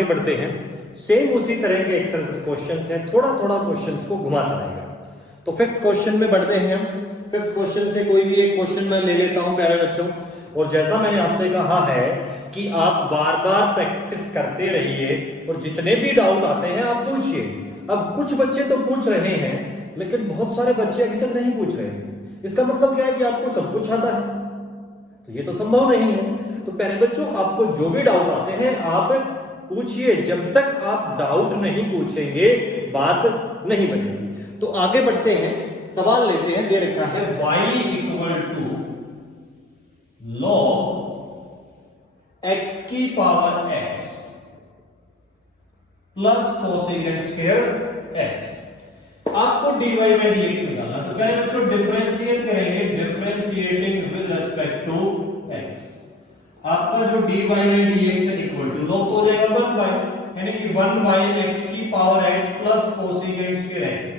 आगे बढ़ते हैं। सेम उसी तरह के एक्सरसाइज क्वेश्चंस हैं, थोड़ा थोड़ा क्वेश्चंस को घुमाता रहेगा। तो फिफ्थ क्वेश्चन में बढ़ते हैं हम। फिफ्थ क्वेश्चन से कोई भी एक क्वेश्चन मैं ले लेता हूं प्यारे बच्चों। और जैसा मैंने आपसे कहा है कि आप बार बार प्रैक्टिस करते रहिए और जितने भी डाउट आते हैं आप पूछिए। अब कुछ बच्चे तो पूछ रहे हैं लेकिन बहुत सारे बच्चे अभी तक नहीं पूछ रहे हैं। इसका मतलब क्या है कि आपको सब कुछ आता है? तो ये तो संभव नहीं है। तो प्यारे बच्चों, आपको जो भी डाउट आते हैं आप पूछिए। जब तक आप डाउट नहीं पूछेंगे बात नहीं बनेगी। तो आगे बढ़ते हैं, सवाल लेते हैं। दे रखा है y equal to log x की power x plus cosecant square x। आपको dy बाई dx निकालना। तो प्यारे बच्चों डिफरेंशिएट करेंगे, differentiating with respect to x। आपका जो dy by dx equal to log तो हो जाएगा 1 बाई, यानी कि 1 बाई x की power x plus cosecant square x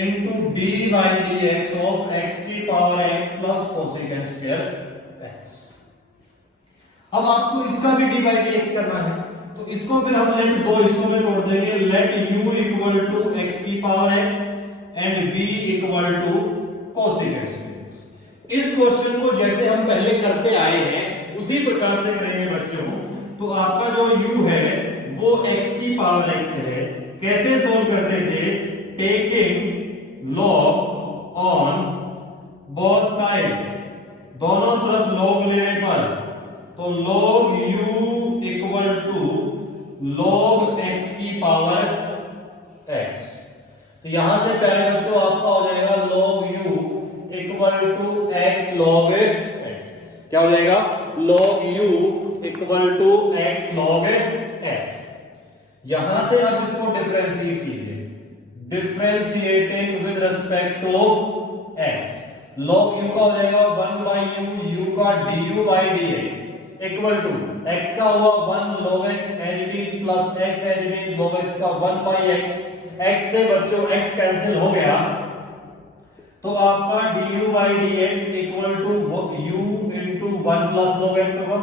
into dy by dx of x की power x plus cosecant square x। अब आपको इसका भी dy बाई dx करना है। तो इसको फिर हम लेट दो हिस्सों में तोड़ देंगे। Let u equal to x की power x and v equal to cosecant square x। इस क्वेश्चन को जैसे हम पहले करते आए हैं उसी प्रकार से करेंगे बच्चों। तो आपका जो u है वो x की पावर x है। कैसे सोल्व करते थे? Taking log on both sides, दोनों तरफ log लेने पर। तो log u equal to log x की पावर x। तो यहां से प्यारे बच्चों आपका हो जाएगा log u equal to x log x। क्या हो जाएगा? log u equal to x log x। यहां से आप इसको डिफरेंशिएट कीजिए, differentiating with respect to x। log u का हो जाएगा 1 बाई u का du by dx equal to x का हुआ 1 log x as it is plus x as it is log x का 1 बाई x से बच्चों x कैंसिल हो गया। तो आपका du by dx equal to u into 1 plus log x होगा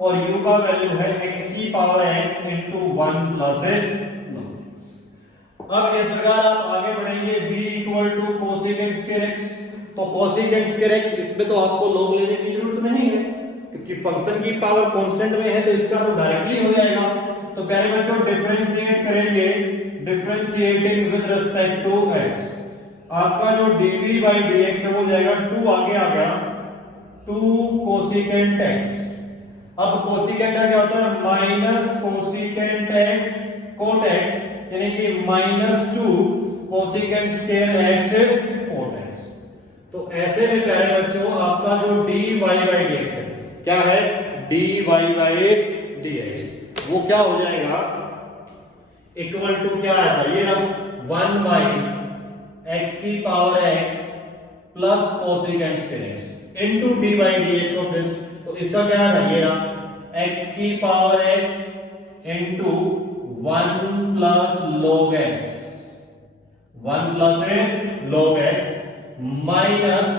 और u का वैल्यू है x की power x into 1 plus log x। अब इस प्रकार आप आगे बढ़ेंगे v equal to cosecant square x। तो कोसेकेंट स्क्वायर x, इसमें तो आपको log लेने की जरूरत नहीं है क्योंकि फंक्शन की पावर कांस्टेंट में है, तो इसका तो डायरेक्टली हो जाएगा। तो प्यारे बच्चों डिफरेंशिएट करेंगे, differentiating with respect to x। आपका जो dv बाई dx है वो जाएगा 2 आगे आ गया 2 कोसेकेंट x। अब कोसेकेंट का क्या होता है? Minus cosecant x cot x, यानी कि -2 cosecant square x cot x। तो ऐसे में प्यारे बच्चों आपका जो dy बाई dx है क्या है? dy बाई dx वो क्या हो जाएगा? इक्वल टू क्या आता है? ये रहा 1 बाई x की power x plus cosecant square x into dy by dx of this. तो इसका क्या आता है? ये रहा x की power x into 1 plus log x, 1 plus log x minus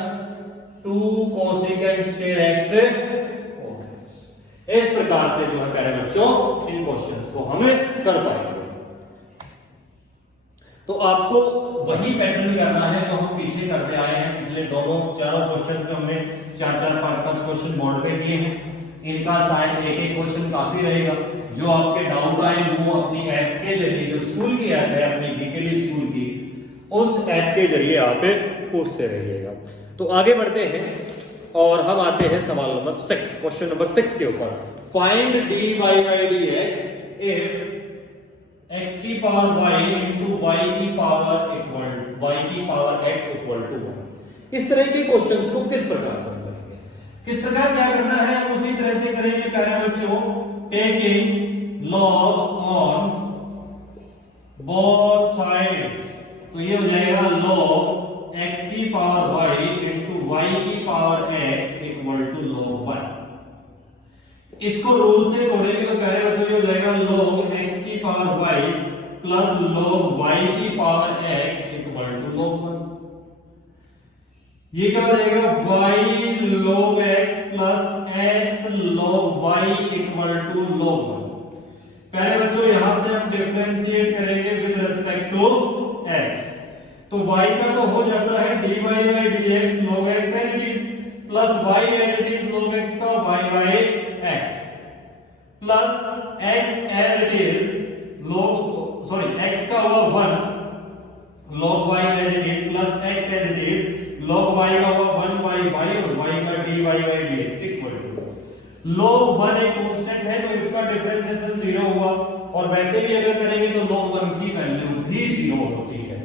2 cosecant square x। इस प्रकार से जो है प्यारे बच्चों इन क्वेश्चंस को हमें कर पाएंगे। तो आपको वही पैटर्न करना है जो हम पीछे करते आए हैं। पिछले चारों क्वेश्चन में हमने 4-4, 5-5 क्वेश्चन बोर्ड पे किए हैं। इनका शायद एक क्वेश्चन काफी रहेगा। जो आपके डाउट आए वो अपनी ऐप के जरिए, जो स्कूल की ऐप है अपनी बीकेडी स्कूल की, उस ऐप के जरिए आप पूछते रहिएगा। तो आगे बढ़ते हैं और हम आते हैं सवाल नंबर 6, क्वेश्चन नंबर 6 के ऊपर। Find dy by dx if x की पावर y इंटू y की पावर x इक्वल टू 1। इस तरह के क्वेश्चंस को किस प्रकार सॉल्व करेंगे? किस प्रकार क्या करना है? उसी तरह से करेंगे प्यारे बच्चों। Taking log on both sides. तो ये हो जाएगा log x की पावर y इंटू y की power x equal to log 1। इसको रूल से तोड़ेंगे तो पहले बच्चों ये हो जाएगा log x की power y plus log y की power x equal to log 1। ये क्या हो जाएगा? y log x plus x log y equal to log 1। पहले बच्चों यहां से हम डिफरेंशिएट करेंगे विद रिस्पेक्ट टू x। तो y का तो हो जाता है dy by dx log x as it is, plus y as it is log x का y by x, plus x as it is x का हुआ 1 log y as it is, plus x as it is log y का हुआ 1 by y और y का dy by dx equal to log 1 एक constant है तो इसका डिफरेंशिएशन 0 हुआ, और वैसे भी अगर करेंगे तो log 1 की वैल्यू भी 0 होती है।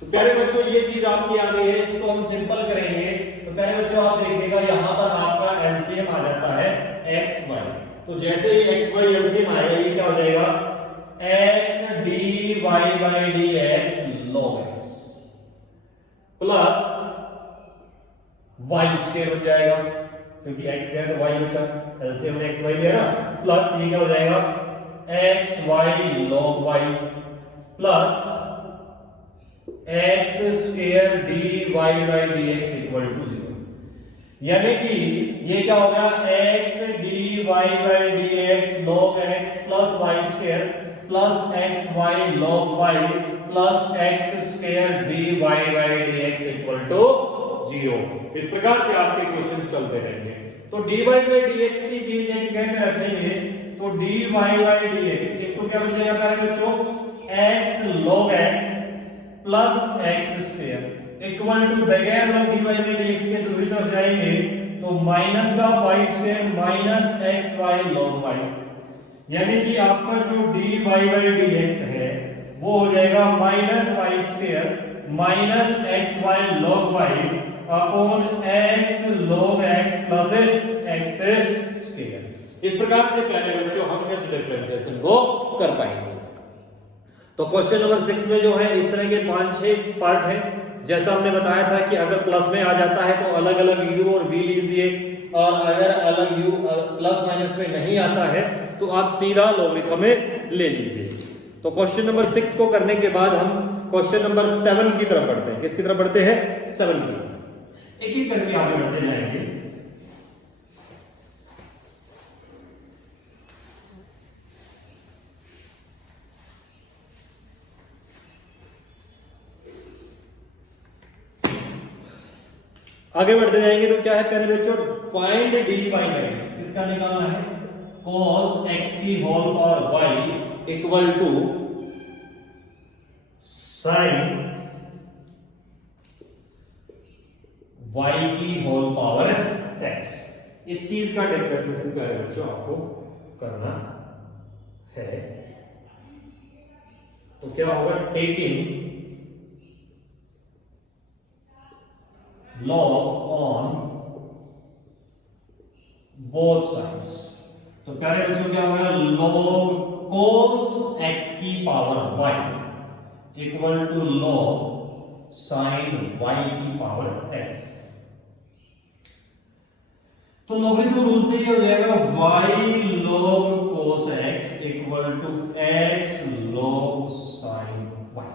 तो प्यारे बच्चों ये चीज आपकी आ गई है, इसको हम सिंपल करेंगे। तो प्यारे बच्चों आप देखिएगा यहां पर आपका एलसीएम आ जाता है x y। तो जैसे ही x y एलसीएम आएगा ये क्या हो जाएगा, x dy by dx log x plus y square हो जाएगा, क्योंकि x गया तो y बचा, एलसीएम में x y लिया ना, प्लस ये क्या हो जाएगा x y log y plus x square dy by dx equal to 0। यानी कि ये क्या हो गया x dy by dx log x plus y square plus x y log y plus x square dy by dx equal to 0। इस प्रकार से आपके क्वेश्चन चलते रहेंगे। तो dy by dx की चीज एक जगह में रखेंगे, तो dy by dx एक तो क्या हो जाएगा प्यारे बच्चों x log x plus x square equal to, बगैर लोग dy by dx के दूसरी तरफ जाएंगे तो माइनस का y square minus xy log y, यानी कि आपका जो dy by dx है वो हो जाएगा minus y square minus xy log y upon x log x plus x square. इस प्रकार से प्यारे बच्चों हम इस डिफरेंशिएशन को कर पाएंगे। तो क्वेश्चन नंबर 6 में जो है इस तरह के 5-6 पार्ट है। जैसा हमने बताया था कि अगर प्लस में आ जाता है तो अलग अलग u और v लीजिए, और अगर अलग u प्लस माइनस में नहीं आता है तो आप सीधा लॉगरिथम में ले लीजिए। तो क्वेश्चन नंबर 6 को करने के बाद हम क्वेश्चन नंबर 7 की तरफ बढ़ते हैं। किसकी तरफ बढ़ते हैं? 7 की तरफ। एक एक करके आगे बढ़ते जाएंगे। आगे बढ़ते जाएंगे तो क्या है प्यारे बच्चों, फाइंड dy by dx किसका निकालना है, cos x की whole power y equal to sin y की होल पावर x। इस चीज का डिफरेंशिएशन प्यारे बच्चों आपको करना है। तो क्या होगा, taking log on both sides। तो प्यारे बच्चों क्या होगा, log cos x की power y equal to log sin y की पावर x। तो लॉगरिथम रूल से ये हो जाएगा y log cos x equal to x log sin y।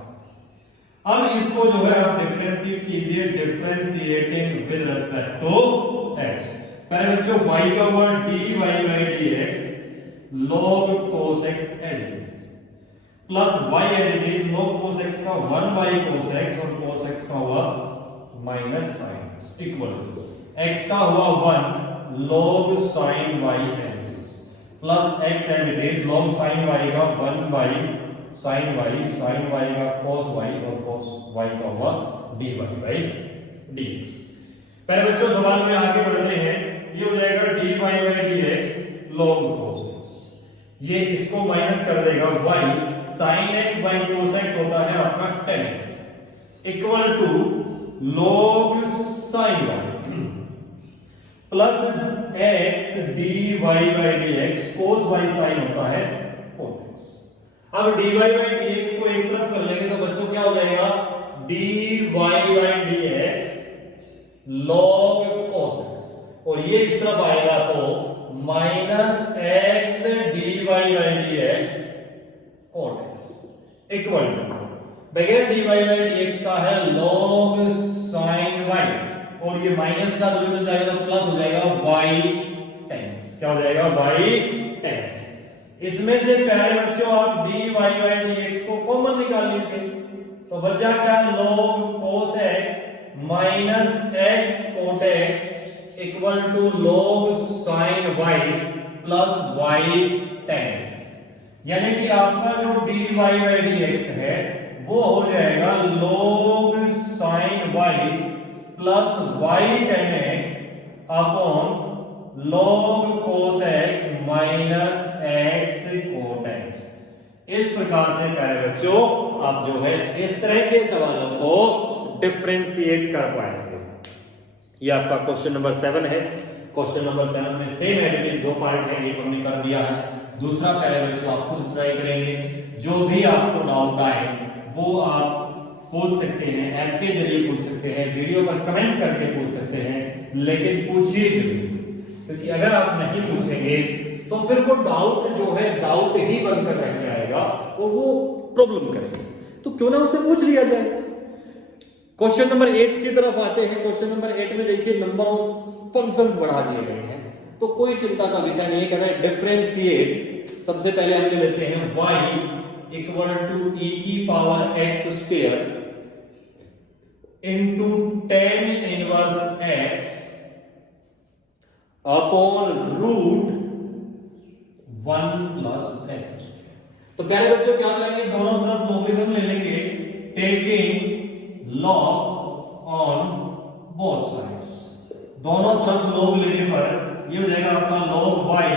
अब इसको जो है आप डिफरेंशिएट कीजिए, differentiating with respect to x। पहले बच्चों y का word dy by dx log cos x as it is plus y as it is log cos x का 1 by cos x और cos x का हुआ minus sin x equal to x का हुआ 1 log sin y as it is plus x as it is log sin y का 1 by sin y का cos y और cos y का हुआ dy by dx। पहले बच्चों सवाल में आगे बढ़ते हैं। ये हो जाएगा dy by dx log cos x, ये इसको माइनस कर देगा y sin x by cos x होता है आपका tan x equal to log sin y plus x dy by dx cos y sin होता है cos x। अब dy by dx को एक तरफ कर लेंगे तो बच्चों क्या हो जाएगा, dy by dx log cos x, और ये इस तरफ आएगा तो minus x dy by dx cot x equal to बगैर dy by dx का है log sin y, और ये माइनस का दूर हो जाएगा तो प्लस हो जाएगा y tan x। क्या हो जाएगा, y tan x। इसमें से प्यारे बच्चों आप dy by dx को कॉमन निकाल लीजिए, तो बचा क्या log cos x minus x cot x equal to log sin y plus y tan x। यानी कि आपका जो dy by dx है वो हो जाएगा log sin y plus y tan x upon log cos x minus x cot x। इस प्रकार से प्यारे बच्चों आप जो है इस तरह के सवालों को डिफरेंशिएट कर पाएंगे। ये आपका क्वेश्चन नंबर 7 है। क्वेश्चन नंबर 7 में सेम एज इट इज दो पार्ट है, एक हमने कर दिया है, दूसरा प्यारे बच्चों आप खुद ट्राई करेंगे। जो भी आपको डाउट आए वो आप पूछ सकते हैं, ऐप के जरिए पूछ सकते हैं, वीडियो पर कमेंट करके पूछ सकते हैं, लेकिन पूछिए जरूर, क्योंकि अगर आप नहीं पूछेंगे तो फिर वो डाउट जो है डाउट ही बनकर रह जाएगा और वो प्रॉब्लम करेगा। तो क्यों ना उसे पूछ लिया जाए। क्वेश्चन नंबर 8 की तरफ आते हैं। क्वेश्चन नंबर 8 में देखिए नंबर ऑफ फंक्शंस बढ़ा दिए गए हैं, तो कोई चिंता का विषय नहीं है। कहता है डिफरेंशिएट, सबसे पहले हम लेते हैं y इक्वल टू e की power x square into tan inverse x upon root 1 plus x। तो प्यारे बच्चों क्या करेंगे, दोनों तरफ लॉगरिथम ले लेंगे, taking log on both sides. दोनों तरफ लॉग लेने पर ये हो जाएगा आपका log y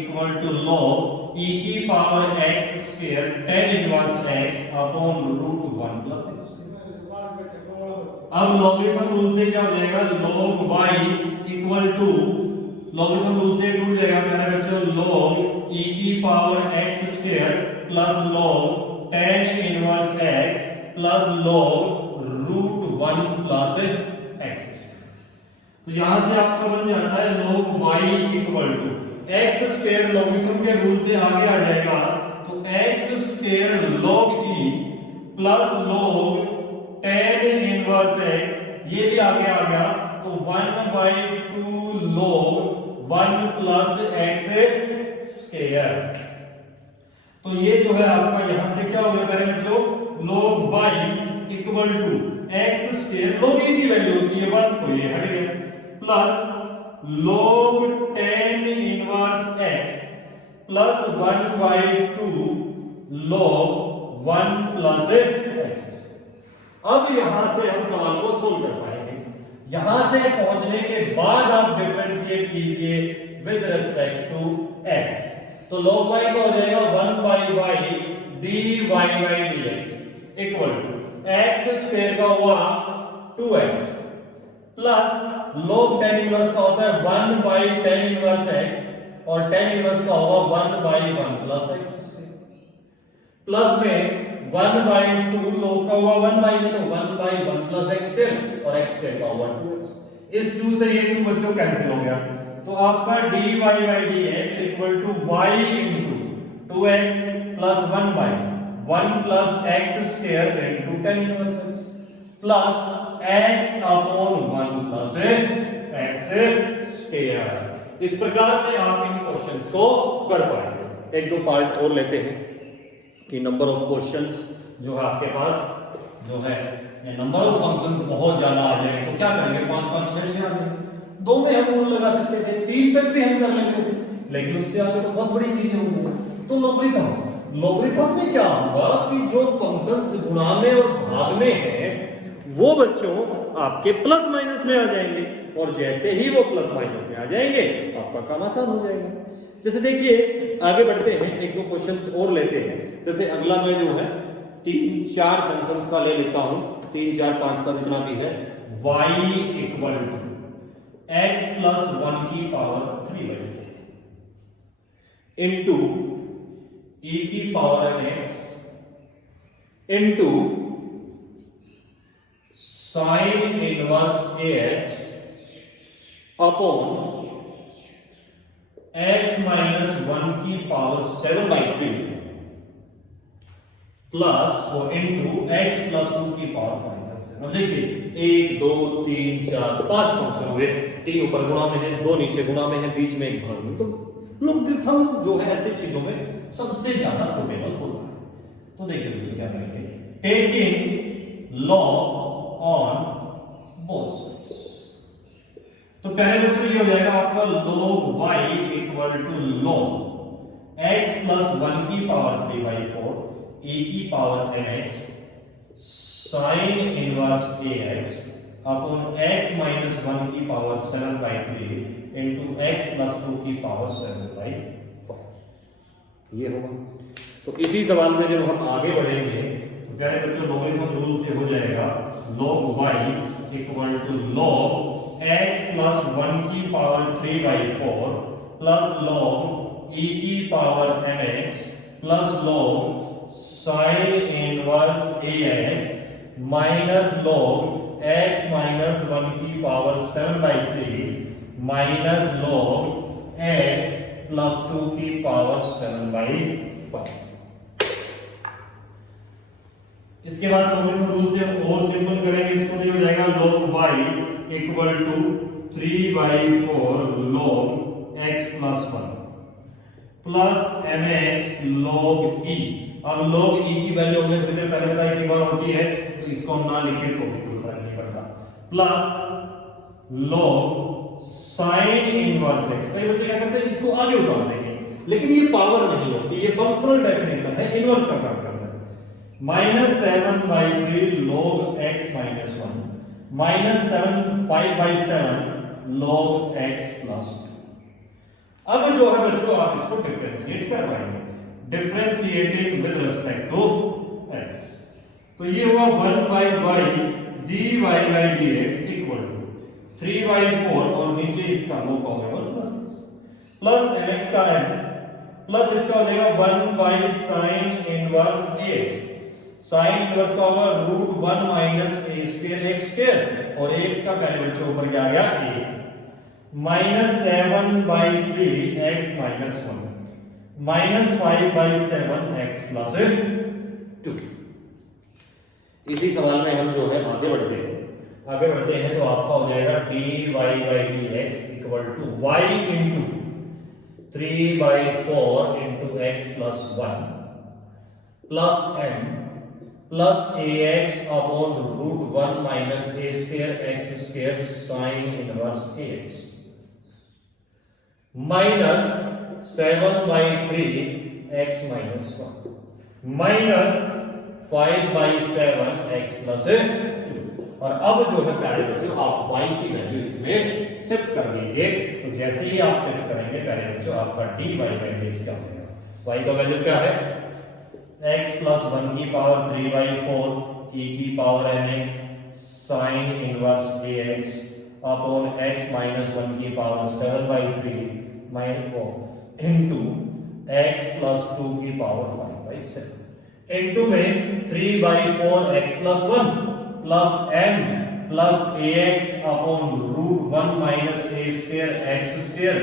equal to log e की power x square tan inverse x upon root 1 plus x। अब लॉगरिथम रूल से क्या हो जाएगा, log y equal to, logarithm rule से टूट जाएगा प्यारे बच्चों, log e की power x square plus log tan inverse x plus log root 1 plus x। तो यहां से आपका बन जाता है log y equal to x square, logarithm के रूल से आगे आ जाएगा, तो x square log e plus log tan inverse x, ये भी आगे आ गया, तो 1/2 log 1 प्लस x स्क्वायर। तो ये जो है आपका यहां से क्या हो गया प्यारे बच्चों, log y equal to x square, log e की वैल्यू होती है 1, तो ये हट गया, plus log tan inverse x plus 1/2 log 1 plus x। अब यहां से हम सवाल को सोल्व कर पाएंगे। यहां से पहुंचने के बाद आप डिफरेंशिएट कीजिए विद रिस्पेक्ट टू x। तो log y का हो जाएगा 1/y dy by dx equal to x square का हुआ 2x plus log tan inverse का होता है 1/tan इनवर्स x और tan इनवर्स का होगा 1/1 प्लस x प्लस में 1/2 log का हुआ 1/, तो 1/1 प्लस x स्क्वायर और x स्क्वायर का हुआ 2x। इस 2 से ये 2 बच्चों कैंसिल हो गया, तो आपका dy by dx equal to y into 2x plus 1/1 plus x square into tan inverse x plus x upon 1 plus x square. इस प्रकार से आप इन क्वेश्चंस को कर पाएंगे। एक दो पार्ट और लेते हैं कि नंबर ऑफ क्वेश्चंस जो है आपके पास जो है, नंबर ऑफ फंक्शंस बहुत ज्यादा आ जाए तो क्या करेंगे, 5 5 6 6 आ जाए, 2 में हम रूल लगा सकते थे, 3 तक भी हम कर लेते थे, लेकिन उससे आगे तो बहुत बड़ी चीजें होंगी। तो लॉगरिथम में क्या होगा कि जो फंक्शंस गुणा में और भाग में है वो बच्चों आपके प्लस माइनस में आ जाएंगे, और जैसे ही वो प्लस माइनस में आ जाएंगे आपका काम आसान हो जाएगा। जैसे देखिए आगे बढ़ते हैं, एक दो क्वेश्चंस और लेते हैं। जैसे अगला मैं जो है 3 4 फंक्शंस का ले लेता हूं, 3 4 5 का जितना भी है, y equal to x plus 1 की पावर 3/4 इनटू e की power x into sine inverse ax upon x minus 1 की पावर 7/3 प्लस और इनटू x प्लस 2 की पावर 5/7। अब देखिए 1 2 3 4 5 फंक्शन हुए, 3 ऊपर गुणा में है, 2 नीचे गुणा में है, बीच में एक भाग में। तो लॉगरिथम जो है ऐसी चीजों में सबसे ज्यादा सुटेबल होता है। तो देखिए बच्चों क्या करेंगे, taking log on both sides. तो पहले बच्चों ये हो जाएगा आपका log y equal to log x plus 1 की पावर 3/4 e की power mx sine inverse ax upon x minus 1 की पावर 7/3 इंटू x प्लस 2 की पावर 7/4 ये होगा। तो इसी सवाल में जब हम आगे बढ़ेंगे तो प्यारे बच्चों लॉगरिथम रूल से हो जाएगा log y equal to log x plus 1 की पावर 3/4 प्लस log e की power mx plus log sine inverse ax minus log x minus 1 की power 7/3 minus log x plus 2 की पावर 7/5। इसके बाद लॉगरिथम रूल से हम और सिंपल करेंगे इसको, तो ये हो जाएगा log y equal to 3/4 log x plus 1 plus mx log e। अब log e की वैल्यू हमने थोड़ी देर पहले बताई थी कौन होती है, तो इसको हम ना लिखें तो भी कोई फर्क नहीं पड़ता, plus log sin inverse x। कई बच्चे क्या करते हैं इसको आगे उतार देंगे, लेकिन ये पावर नहीं होती, ये फंक्शनल डेफिनेशन है, इनवर्स का काम करता है। -7/3 log x minus 1 -5/7 log x plus 2। अब जो है बच्चों आप इसको डिफरेंशिएट करवाएंगे, differentiating with respect to x। तो ये हुआ 1/y dy by dx equal to 3/4 और नीचे इसका log का होगा प्लस mx का m प्लस इसका हो जाएगा 1 sin inverse ax। Sine inverse का होगा √1 minus a square x square और x का पहले बच्चों ऊपर क्या आ गया a -7/3 x minus 1 -5/7 x plus 2। इसी सवाल में हम जो है आगे बढ़ते हैं तो आपका हो जाएगा dy by dx equal to y into 3/4 into x plus 1 plus m plus ax upon √1 minus a square x square sine inverse ax minus 7/3 x minus 1 minus 5/7 x plus 2। और अब जो है प्यारे बच्चों आप y की वैल्यू इसमें shift कर दीजिए। तो जैसे ही आप शिफ्ट करेंगे प्यारे बच्चों आपका dy by dx क्या हो जाएगा, y का वैल्यू क्या है x प्लस 1 की पावर 3/4 e की power mx sine inverse ax upon x minus 1 की power 7/3 minus into x plus 2 की पावर 5/7 इनटू में 3/4 x plus 1 plus m plus ax upon √1 minus a square x square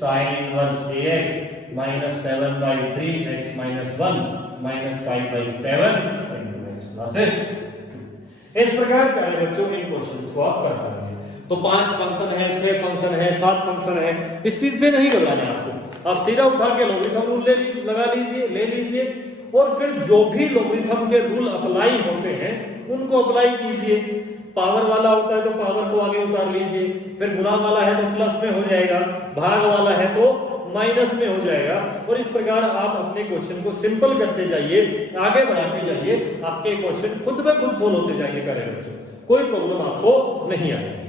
sine inverse ax minus 7/3 x minus 1 minus 5/7 into x plus 2। इस प्रकार प्यारे बच्चों इन questions को आप कर पाएंगे। तो 5 फंक्शन है, 6 फंक्शन है, 7 फंक्शन है, इस चीज से नहीं घबराना है आपको। आप सीधा उठा के लॉगरिथम रूल ले लीजिए और फिर जो भी लॉगरिथम के रूल अप्लाई होते हैं उनको अप्लाई कीजिए। पावर वाला होता है तो पावर को आगे उतार लीजिए, फिर गुणा वाला है तो प्लस में हो जाएगा, भाग वाला है तो माइनस में हो जाएगा। और इस प्रकार आप अपने क्वेश्चन को सिंपल करते जाइए, आगे बढ़ाते जाइए, आपके क्वेश्चन खुद ब खुद सोल्व होते जाएंगे प्यारे बच्चों, कोई प्रॉब्लम आपको नहीं आएगी।